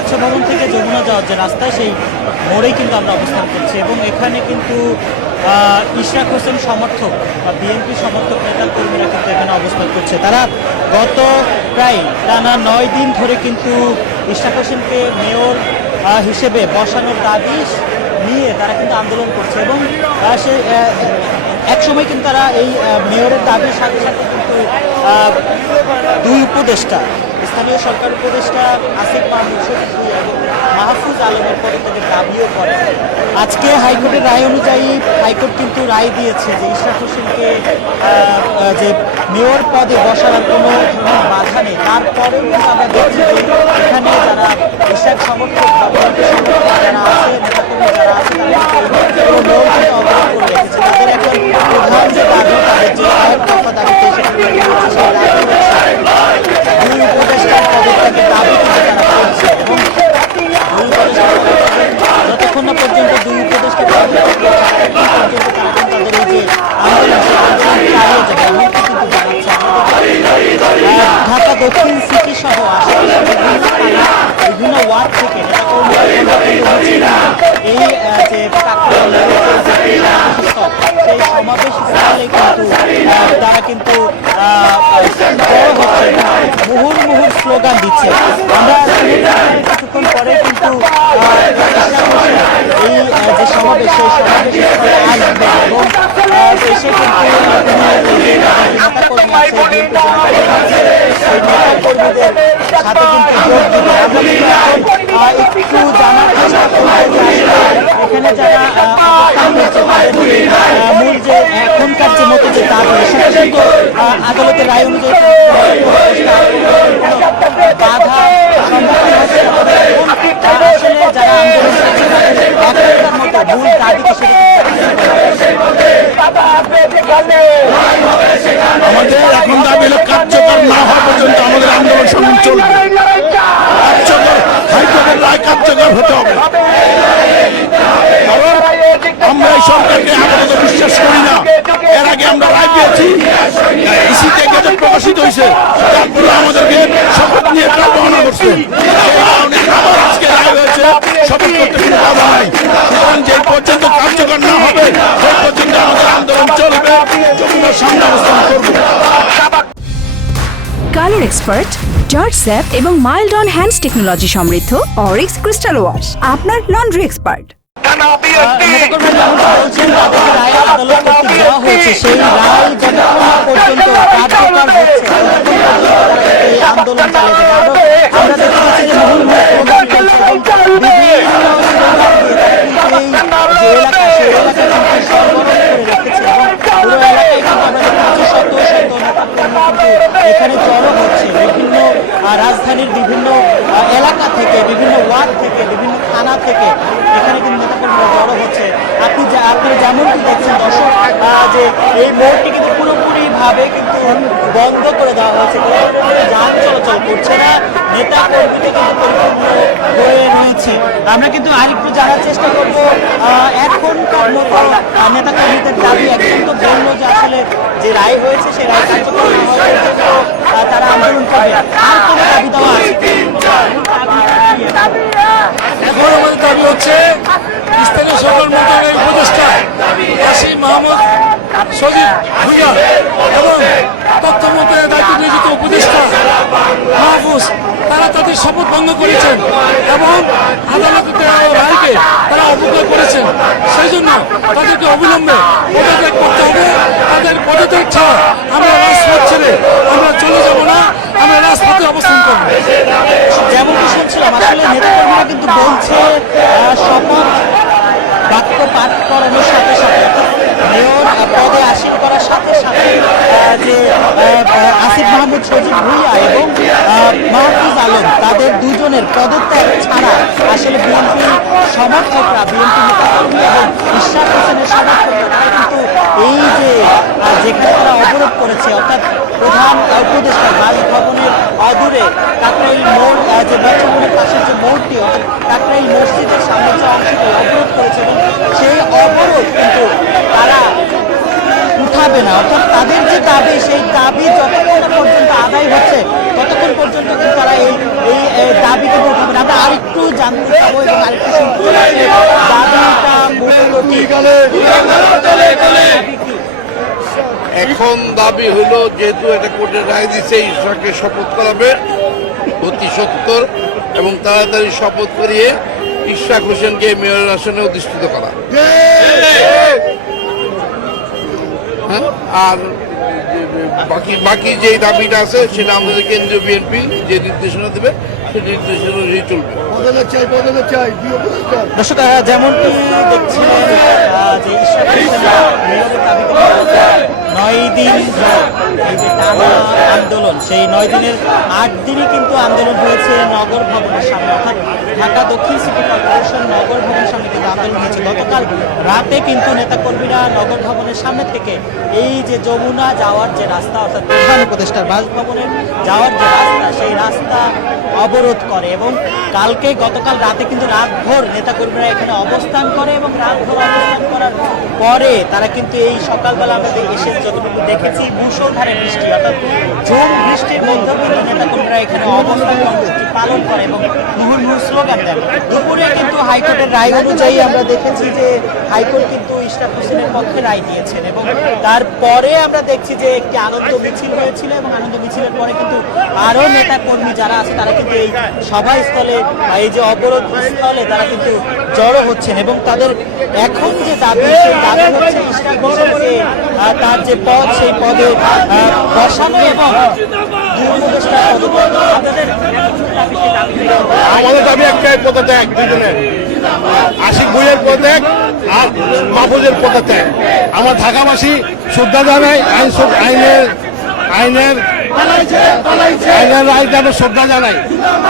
মৎস্য ভবন থেকে যমুনা যাওয়ার যে রাস্তায় সেই মোড়েই কিন্তু আমরা অবস্থান করছি এবং এখানে কিন্তু ইশরাক হোসেন সমর্থক বা বিএনপি সমর্থক নেতা কর্মীরা কিন্তু এখানে অবস্থান করছে। তারা গত প্রায় টানা 9 দিন ধরে কিন্তু ইশরাক হোসেনকে মেয়র হিসেবে বসানোর দাবি নিয়ে তারা কিন্তু আন্দোলন করছে এবং সে একসময় কিন্তু তারা এই মেয়রের দাবির সাথে সাথে কিন্তু দুই উপদেষ্টা, স্থানীয় সরকার উপদেষ্টা আসিফ মাহমুদ শফি এবং মাহফুজ আলমের পদত্যাগের দাবিও করে। আজকে হাইকোর্টের রায় অনুযায়ী হাইকোর্ট কিন্তু রায় দিয়েছে যে ইশরাক হোসেনকে যে মেয়র পদে বসার কোনো বাধা নেই। তারপরেও কিন্তু আমরা দেখছি যে এখানে যারা ইশরাক সমর্থক বা বিএনপি সমর্থক যারা আছে, নেতাকর্মী যারা আছে, তারা মেয়র কিন্তু অবরোধ করে রেখেছে। তাদের একজন প্রধান যে দাবি, তাদের যে এক দফা দাবিতে দুই উপদেষ্টার পদত্যাগের দাবি কিন্তু তারা করছে এবং যতক্ষণ না পর্যন্ত দুই উপদেষ্টা তাদের এই যে আন্দোলন চালিয়ে যাবে এমনকি কিন্তু জানাচ্ছে। ঢাকা দক্ষিণ সিটি সহ আশেপাশে বিভিন্ন ওয়ার্ড থেকে এই যে সেই সমাবেশ স্থলে কিন্তু তারা কিন্তু মুহুর্মুহুর স্লোগান দিচ্ছে। আমরা কিছুক্ষণ পরে কিন্তু এই যে সমাবেশ সেই সমাবেশে আসবে এবং এসে কিন্তু নেতাকর্মী আছে সেই নেতাকর্মীদের সাথে কিন্তু যোগ দিবে। আমরা একটু জানার চেষ্টা করবো এখানে যারা অবস্থান করছে তাদের মূল যে এখনকার যে মতো যে দাবি সেটা কিন্তু আদালতের রায় অনুযায়ী বাধা সম্মুখীন হচ্ছে আসলে যারা আন্দোলন করছে এখনকার মতো মূল দাবিকে আমাদের এখন দাবি হলো কার্যকর না হওয়া পর্যন্ত আমাদের আন্দোলন সংগ্রাম চলবে। কার্যকর হাইকোর্টের রায় কার্যকর হতে হবে। কারণ আমরা এই সরকারকে আপাতত বিশ্বাস করি না। এর আগে আমরা রায় পেয়েছি, ইসিতে গেজেট প্রকাশিত হয়েছে, তারপরে আমাদেরকে শপথ নিয়ে কার্যকর করছে। এই কারণে আবার আজকে রায় হয়েছে, শপথ করতে কোনো বাধা নাই। সুতরাং যে পর্যন্ত কার্যকর না হবে সেই পর্যন্ত আমাদের আন্দোলন চলবে। যমুনার সামনে অবস্থান করব। কালার এক্সপার্ট, জর্জ স্যাপ এবং মাইল্ড অন হ্যান্ডস টেকনোলজি সমৃদ্ধ অরিক্স ক্রিস্টাল ওয়াশ আপনার লন্ড্রি এক্সপার্ট। আদালত কর্তৃক দেওয়া হয়েছে সেই রায় যতক্ষণ পর্যন্ত কার্যকর হচ্ছে এই আন্দোলন চালিয়ে যাবে। আমরা দেখতে পাচ্ছি যে এখানে জড়ো হচ্ছে বিভিন্ন রাজধানীর বিভিন্ন এলাকা থেকে, বিভিন্ন ওয়ার্ড থেকে, বিভিন্ন থানা থেকে এখানে কিন্তু নেতাকর্মীরা জড়ো হচ্ছে। আপনারা যেমনটি দেখছেন দর্শক যে এই মোড়টি কিন্তু পুরোপুরিভাবে কিন্তু বন্ধ করে দেওয়া হয়েছে, যান চলাচল করছে না, নেতা কর্মীতে কিন্তু পরিপূর্ণ হয়ে রয়েছে। আমরা কিন্তু আরেকটু জানার চেষ্টা করব এখনকার মতো নেতা কর্মীদের দাবি। একজন তো বললো যে আসলে যে রায় হয়েছে সেই রায় কার্যকর তারা আন্দোলন করবে, আর কোনো দাবি দেওয়া আছে? এখন আমাদের দাবি হচ্ছে স্থানীয় সরকার মন্ত্রণালয়ের উপদেষ্টা আসিফ মাহমুদ সজীব ভুইয়া এবং তথ্য মন্ত্রণালয়ের দায়িত্ব নিয়োজিত উপদেষ্টা মাহফুজ তারা তাদের শপথ ভঙ্গ করেছেন এবং আদালতের রায়কে তারা অবজ্ঞা করেছেন। সেই জন্য তাদেরকে অবিলম্বে পদত্যাগ করতে হবে। তাদের পদত্যাগ ছাড়া আমরা রাজপথ ছেড়ে আমরা চলে যাব না, আমরা রাজপথে অবস্থান করব। যেমনটি শুনছিলাম আসলে নেতাকর্মীরা কিন্তু বলছে শপথ বাক্য পাঠ করানোর সাথে সাথে মেয়র পদে আসীন করার সাথে সাথে যে আসিফ মাহমুদ সজীব ভুইয়া এবং মাহফুজ আলম তাদের দুজনের পদত্যাগ ছাড়া আসলে বিএনপি সমর্থকরা, বিএনপি নেতাকর্মী এবং ইশরাক হোসেনের সমর্থকরা তারা কিন্তু এই যে যেখানে তারা অবরোধ করেছে অর্থাৎ প্রধান উপদেষ্টা বাসভবনের অদূরে কাকরাইল মোড় যে মেট্রোপোলের পাশের যে মোড়টি অর্থাৎ কাকরাইল মসজিদের সামনে যে অংশটি অবরোধ করেছে এবং সেই অবরোধ কিন্তু তারা উঠাবে না। অর্থাৎ তাদের যে দাবি সেই দাবি যতক্ষণ না পর্যন্ত আদায় হচ্ছে ততক্ষণ পর্যন্ত কিন্তু তারা এই দাবি কিন্তু উঠাবে না। আমরা আরেকটু এবং আরেকটু শুনতে চাচ্ছি দাবিটা মূলত কি? এখন দাবি হলো যেহেতু এটা কোর্টের রায় দিচ্ছে ঈশ্বরকে শপথ করাবে অতি সত্তর এবং তাড়াতাড়ি শপথ করিয়ে ইশরাক হোসেনকে মেয়র আসনে অধিষ্ঠিত করা। হ্যাঁ, আর বাকি যে দাবিটা আছে সেটা আমাদের কেন্দ্রীয় বিএনপি যে নির্দেশনা দেবে সেই নির্দেশনা অনুযায়ী চলবে। দর্শক যেমনটি দেখছেন যে ইশরাক হোসেন মেয়রের দাবিতে 9 দিন এই যে টানা আন্দোলন, সেই 9 দিনের 8 দিনই কিন্তু আন্দোলন হয়েছে নগর ভবনের সামনে, অর্থাৎ ঢাকা দক্ষিণ সিটি কর্পোরেশন নগর ভবনের সামনে কিন্তু আন্দোলন হয়েছে। গতকাল রাতে কিন্তু নেতাকর্মীরা নগর ভবনের সামনে থেকে এই যে যমুনা যাওয়ার যে রাস্তা, অর্থাৎ প্রধান উপদেষ্টার বাসভবনের যাওয়ার যে রাস্তা, সেই রাস্তা অবরোধ করে এবং গতকাল রাতে কিন্তু রাতভর নেতাকর্মীরা এখানে অবস্থান করে এবং রাতভর অবস্থান করার পরে তারা কিন্তু এই সকালবেলা আমাদের এসে যতটুকু দেখেছি মুষলধারে বৃষ্টি, অর্থাৎ ঝুম বৃষ্টির মধ্যে কিন্তু নেতাকর্মীরা এখানে অবস্থান কর্মসূচি পালন করে এবং মুহুর্মুহু স্লোগান দেন। দুপুরে কিন্তু হাইকোর্টের রায় অনুযায়ী আমরা দেখেছি যে হাইকোর্ট কিন্তু ইশরাক হোসেনের পক্ষে রায় দিয়েছেন এবং তারপরে আমরা দেখছি যে একটি আনন্দ মিছিল হয়েছিল এবং আনন্দ মিছিলের পরে কিন্তু আরও নেতা কর্মী যারা আছে তারা কিন্তু এই সভাস্থলে এই যে অবরোধ স্থলে তারা কিন্তু জড়ো হচ্ছেন এবং তাদের এখন যে দাবি, সেই দাবি হচ্ছে ইশরাক হোসেনকে তার যে পদ সেই পদে বসানো এবং দুই উপদেষ্টার পদত্যাগ। আমাদের দাবি একটাই, পদত্যাগ দুজনের, আশিক ভুঁইয়ার পদত্যাগ আর মাহফুজের পদত্যাগ। আমার ঢাকাবাসী শ্রদ্ধা জানাই, আইনের রায়টা আমরা শ্রদ্ধা জানাই।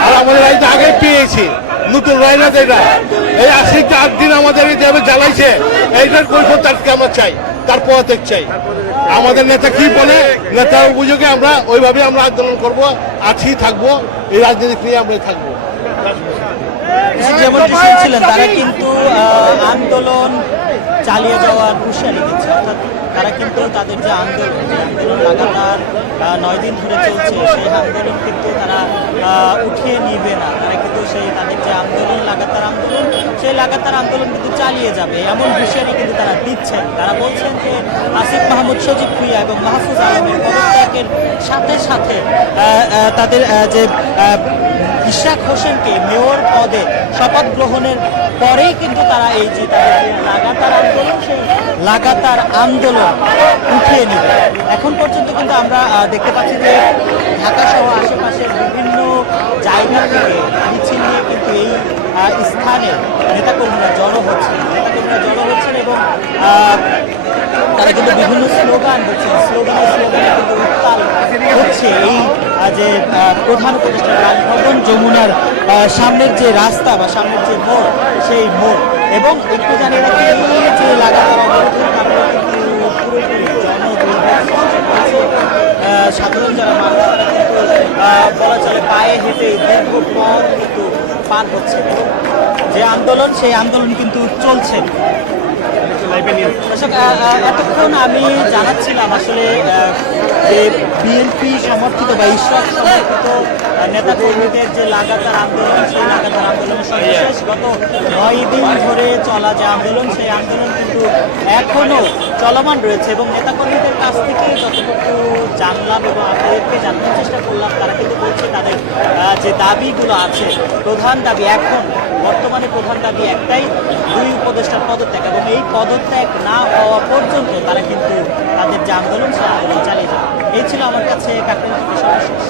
আর আমাদের রায়টা আগে পেয়েছি, নতুন রায় না যেটা, এই 8 দিন আমাদের যেভাবে জ্বালাইছে এইটার কৈফিয়ত আজকে আমরা চাই, তার পদত্যাগ চাই। আমাদের নেতা কি বলে, নেতার অভিযোগে আমরা ওইভাবে আমরা আন্দোলন করবো, আছি থাকবো, এই রাজনীতি নিয়ে আমরা থাকবো। যেমনটি শুনছিলেন তারা কিন্তু আন্দোলন চালিয়ে যাওয়ার হুঁশিয়ারি দিচ্ছে, অর্থাৎ তারা কিন্তু তাদের যে আন্দোলন লাগাতার 9 দিন ধরে চলছে, সেই আন্দোলন কিন্তু তারা উঠিয়ে নিবে না। তারা কিন্তু তাদের যে সেই লাগাতার আন্দোলন কিন্তু চালিয়ে যাবে, এমন হুঁশিয়ারি কিন্তু তারা দিচ্ছেন। তারা বলছেন যে আসিফ মাহমুদ, সজীব ভুঁইয়া এবং মাহফুজ আলমের পদত্যাগের সাথে সাথে তাদের যে ইশরাক হোসেনকে মেয়র পদে শপথ গ্রহণের পরেই কিন্তু তারা এই যে তাদের লাগাতার আন্দোলন, সেই লাগাতার আন্দোলন উঠিয়ে নেবে। এখন পর্যন্ত কিন্তু আমরা দেখতে পাচ্ছি যে ঢাকা সহ আশেপাশের বিভিন্ন জায়গা থেকে মিছিল নিয়ে কিন্তু এই স্থানে নেতাকর্মীরা জড়ো হচ্ছেন এবং তারা কিন্তু বিভিন্ন স্লোগান দিচ্ছেন, স্লোগানে কিন্তু উত্তাল হচ্ছে এই যে প্রধান উপদেষ্টা বাসভবন যমুনার সামনের যে রাস্তা বা সামনের যে মোড়, সেই মোড়। এবং একটু জানিয়ে রাখি, এই যে লাগাতার অবরোধের কারণে কিন্তু পুরোপুরি সাধারণ যারা মানুষ তারা কিন্তু বলা চলে পায়ে হেঁটে দীর্ঘ পথ কিন্তু পার হচ্ছে। যে আন্দোলন, সেই আন্দোলন কিন্তু চলছে। এতক্ষণ আমি জানাচ্ছিলাম আসলে যে বিএনপি সমর্থিত বা ইশরাক সমর্থিত নেতাকর্মীদের যে লাগাতার আন্দোলন, সেই লাগাতার আন্দোলনের সর্বশেষ গত 9 দিন ধরে চলা যে আন্দোলন, সেই আন্দোলন কিন্তু এখনো চলমান রয়েছে এবং নেতাকর্মীদের কাছ থেকে যতটুকু জানলাম এবং আপনাদেরকে জানানোর চেষ্টা করলাম, তারা কিন্তু বলছে তাদের যে দাবিগুলো আছে, প্রধান দাবি এখন বর্তমানে প্রধান দাবি একটাই, 2 উপদেষ্টার পদত্যাগ এবং এই পদত্যাগ না হওয়া পর্যন্ত তারা কিন্তু তাদের যে আন্দোলন, সেই আন্দোলন চালিয়ে যাবে। এই ছিল আমার কাছে কাকরাইল থেকে সর্বশেষ